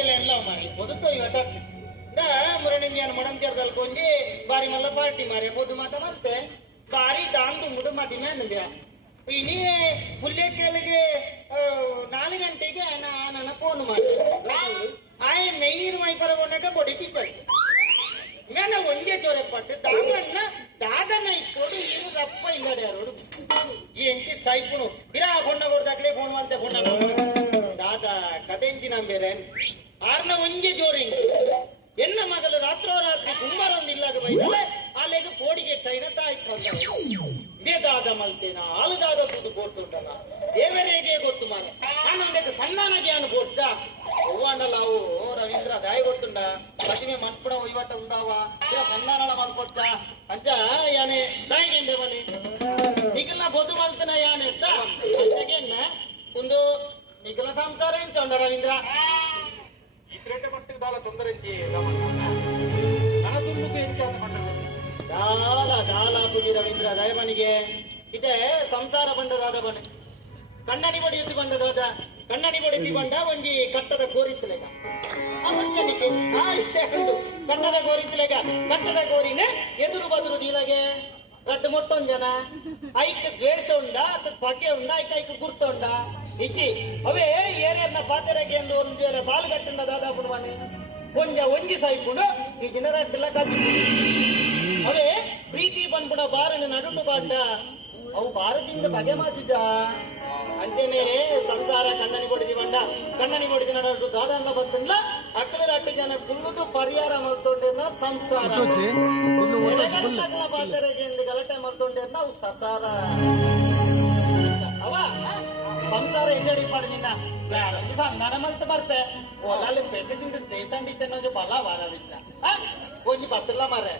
ಎಲ್ಲ ಎಲ್ಲ ಮಾರಿ పొద్దుతో ಇವತ್ತ ಮುರಣಿಂಜಾನ ಮಡಂ ತೆರದಲ್ಲಿ ಕೊಂಜಿ ಬಾರಿ ಮಲ್ಲ ಪಾರ್ಟಿ ಮಾರಿ పొద్దు ಮಾತ ಮತ್ತೆ ಬಾರಿ ದಾಂದು ಮುಡು ಮದಿನ ನಂಬ್ಯ ಇನಿ ಪುಲ್ಯಕ್ಕೆ 4 ಗಂಟೆಗೆ ನನ್ನ ಫೋನ್ ಮಾಡಿ ಆಯ್ ಮೇಯ್ನೀರು ಮೈಪರ ಕೊಂಡಾಗ ಬಡಿತಿದ್ದಾರೆ ಮೇನ ಒಂದೇ ಜೋರೆ ಪಟ್ಟು ದಾಮಣ್ಣ ದಾದನ ಇಕ್ಕೋಡು ಇರು ರಪ್ಪ ಇಲ್ಲಡ್ಯಾರೋಡು ಎಂಚಿ ಸೈಪುಣು ಬಿರಾ ಬೊಣ್ಣ ಕೊಡ್ದಾಗ್ಲೇ ಫೋನ್ ಮಾಡ್ತೆ ಬೊಣ್ಣ ದಾದ ಕತೆಂಚಿ ನಂಬೇರೆ ಆರ್ನ ಒಂದೇ ಜೋರಿ ಎನ್ನ ಮಗಲು ರಾತ್ರೋರಾತ್ರಿ ಕುಂಬಾರೊಂದಿಲ್ಲಾಗ ಬೈದಲೆ ಅಲ್ಲಿಗೆ ಪೋಡಿಗೆ ಟೈನ ತಾಯ್ತು ಬೇದಾದ ಮಲ್ತೇನ ಆಲುದಾದ ತುದು ಕೊಟ್ಟುಂಟಲ್ಲ ದೇವರಿಗೆ ಗೊತ್ತು ಮಾರ ನಾನಂದಕ್ಕೆ ಸಣ್ಣನಾಗಿ ಅನು ಕೊಡ್ಚ ಹೂವಂಡಲ್ಲ ಅವು ರವೀಂದ್ರ ದಾಯಿ ಗೊತ್ತುಂಡ ಪ್ರತಿಮೆ ಮನ್ಪುಡ ಒಯ್ವಾಟ ಉಂದಾವ ಸಣ್ಣನಳ ಮಲ್ಕೊಡ್ಚ ಅಂಚ ಯಾನೆ ದಾಯಿಗೆಂಡೆ ಬನ್ನಿ ನಿಖಲ್ನ ಬೊದು ಮಲ್ತನ ಯಾನೆ ಅಂತ ಅಂಚಗೆನ್ನ ಒಂದು ನಿಖಲ ಸಂಸಾರ ಎಂಚ ಉಂಡ ರವೀಂದ್ರ ಇದ್ರೇಟ ಮಟ್ಟಿಗೆ ದಾಲ ತೊಂದರೆ ನನ್ನ ದುಂಬುಕು ಹೆಚ್ಚಾದ ಮಟ್ಟದ ದಾಲ ಪುಜಿ ರವೀಂದ್ರ ದಯಮನಿಗೆ ಇದೆ ಸಂಸಾರ ಬಂಡದಾದ ಬನ್ನಿ ಕಣ್ಣಡಿ ಬಡಿಯುತ್ತಿ ಬಂಡದಾದ ಕಣ್ಣಡಿ ಬಡಿತಿ ಬಂಡ ಒಂಜಿ ಕಟ್ಟದ ಕೋರಿತ್ತಲೆಗ ಕಟ್ಟದ ಕೋರಿತ್ತಲೆಗ ಕಟ್ಟದ ಕೋರಿನ ಎದುರು ಬದುರು ದೀಲಗೆ ರಡ್ಡು ಮೊಟ್ಟೊಂದ್ ಜನ ಐಕ್ ದ್ವೇಷ ಉಂಡ ಅದ್ರ ಬಗೆ ಉಂಡ ಐಕ್ ಗುರ್ತ ಉಂಡ ಇಜ್ಜಿ ಅವೇ ಏರಿಯನ್ನ ಪಾತೆರೆಗೆ ಎಂದು ಒಂದು ಬಾಲ್ಗಟ್ಟಂಡ ದಾದಾಪುಣ ಮನೆ ಒಂಜಿ ಸಾಯ್ಪುಡು ಈ ಜನ ರಡ್ಡಲ ಕದ್ದು ಅವೇ ಪ್ರೀತಿ ಬಂದ್ಬಿಡ ಬಾರನ ನಡುಟು ಬಾಂಡ ಅವು ಭಾರತದಿಂದ ಬಗೆ ಮಾಚುಜ ಅಂಚೆನೆ ಸಂಸಾರ ಕಣ್ಣನಿ ಕೊಡಿದಿ ಬಂಡ ಕಣ್ಣನಿ ಕೊಡಿದಿ ನಡು ದಾದಂಗ ಬತ್ತಲ್ಲ ಅಕ್ಕಲ ಅಟ್ಟು ಜನ ಕುಲ್ಲುದು ಪರಿಹಾರ ಮಲ್ತೊಂಡಿರ್ನ ಸಂಸಾರ ಪಾತೆರೆಗೆ ಎಂದು ಗಲಾಟೆ ಮಲ್ತೊಂಡಿರ್ನ ಅವು ಸಸಾರ ಅವ ಸಂಸಾರ ಎಂಗಡಿ ಮಾಡಿ ನಿನ್ನ ಸಂಧಾನ ಮಲ್ತ ಬರ್ಪೆ ಒಲಾಲಿ ಪೆಟ್ಟದಿಂದ ಸ್ಟೇಷನ್ ಇತ್ತೆ ಬಲ ವಾರವಿಲ್ಲ ಒಂಜಿ ಬತ್ತಲ್ಲ ಮಾರೆ